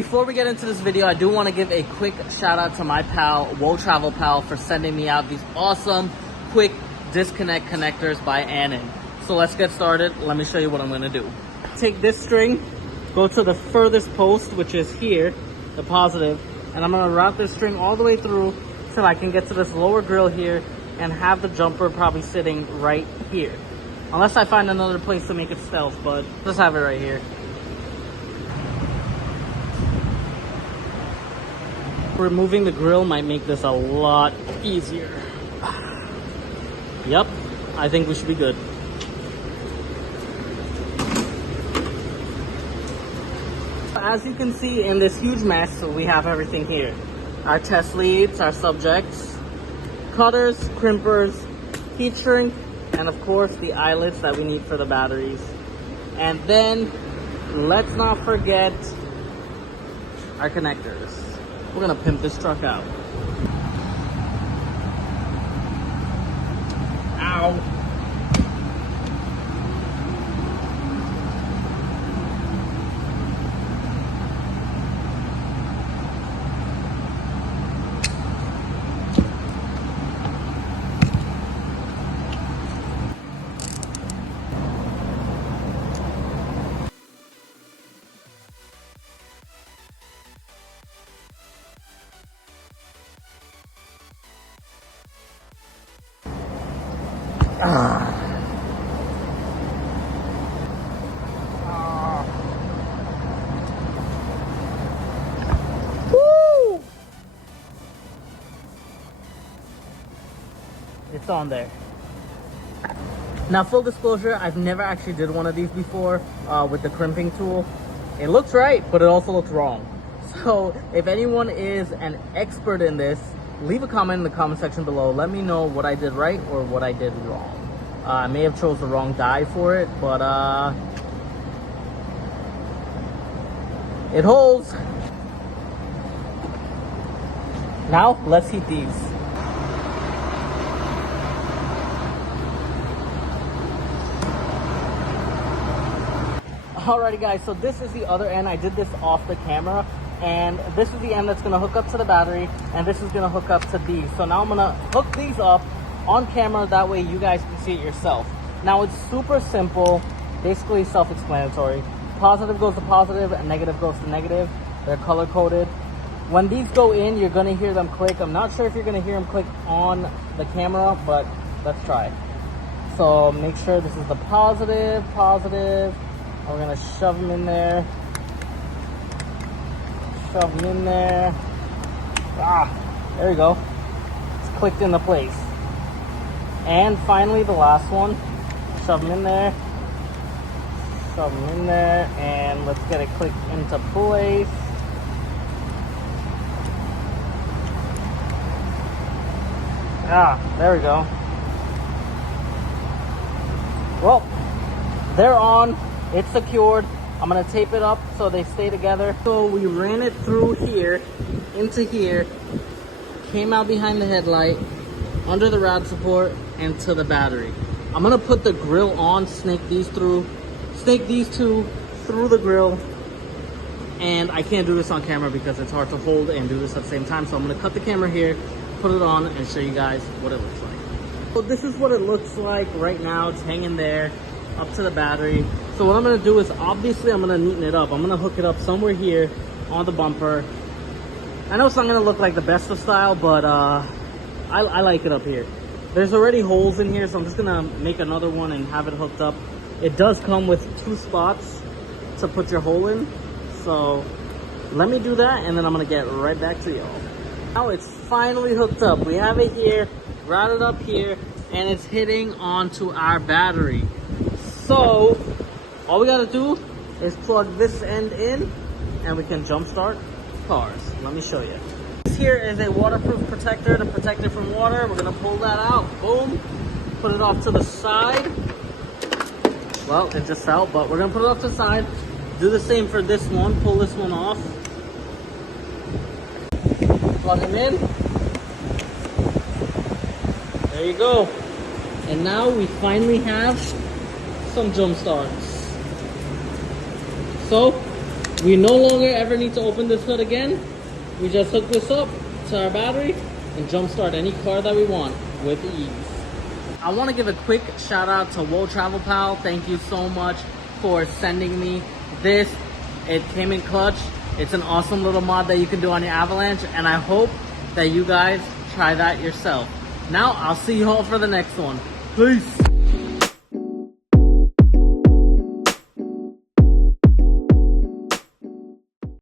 Before we get into this video, I do want to give a quick shout out to my pal, wotravelpal, for sending me out these awesome, quick disconnect connectors by Annan. So let's get started. Let me show you what I'm going to do. Take this string, go to the furthest post, which is here, the positive, and I'm going to route this string all the way through till I can get to this lower grill here and have the jumper probably sitting right here. Unless I find another place to make it stealth, but just have it right here. Removing the grill might make this a lot easier. Yep, I think we should be good. As you can see in this huge mess, we have everything here. Our test leads, our subjects, cutters, crimpers, heat shrink, and of course the eyelets that we need for the batteries. And then let's not forget our connectors. We're gonna pimp this truck out. Ow. Woo! It's on there. Now, full disclosure, I've never actually did one of these before with the crimping tool. It looks right, but it also looks wrong. So if anyone is an expert in this, leave a comment in the comment section below. Let me know what I did right or what I did wrong. I may have chose the wrong die for it, but it holds. Now let's heat these. Alrighty guys, so this is the other end. I did this off the camera, and this is the end that's gonna hook up to the battery, and this is gonna hook up to these. So now I'm gonna hook these up on camera, that way you guys can see it yourself. Now it's super simple, basically self-explanatory. Positive goes to positive and negative goes to negative. They're color coded. When these go in, you're gonna hear them click. I'm not sure if you're gonna hear them click on the camera, but let's try. So make sure this is the positive. We're gonna shove them in there. Shove them in there. There you go. It's clicked into place. And finally, the last one. Shove them in there. Shove them in there. And let's get it clicked into place. There we go. Well, they're on. It's secured. I'm gonna tape it up so they stay together. So we ran it through here, into here, came out behind the headlight, under the rod support, and to the battery. I'm gonna put the grill on, snake these two through the grill. And I can't do this on camera because it's hard to hold and do this at the same time. So I'm gonna cut the camera here, put it on, and show you guys what it looks like. So this is what it looks like right now. It's hanging there, up to the battery. So what I'm gonna do is, obviously I'm gonna neaten it up. I'm gonna hook it up somewhere here on the bumper. I know it's not gonna look like the best of style, but I like it up here. There's already holes in here, so I'm just gonna make another one and have it hooked up. It does come with 2 spots to put your hole in. So let me do that, and then I'm gonna get right back to y'all. Now it's finally hooked up. We have it here, routed up here, and it's hitting onto our battery. So all we gotta do is plug this end in, and we can jump start cars. Let me show you. This here is a waterproof protector to protect it from water. We're gonna pull that out, boom, put it off to the side. Well, it just fell, but we're gonna put it off to the side. Do the same for this one, pull this one off. Plug him in. There you go. And now we finally have some jump starts. So We no longer ever need to open this hood again. We just hook this up to our battery and jumpstart any car that we want with ease. I want to give a quick shout out to wotravelpal. Thank you so much for sending me this. It came in clutch. It's an awesome little mod that you can do on your Avalanche, and I hope that you guys try that yourself. Now, I'll see you all for the next one. Peace.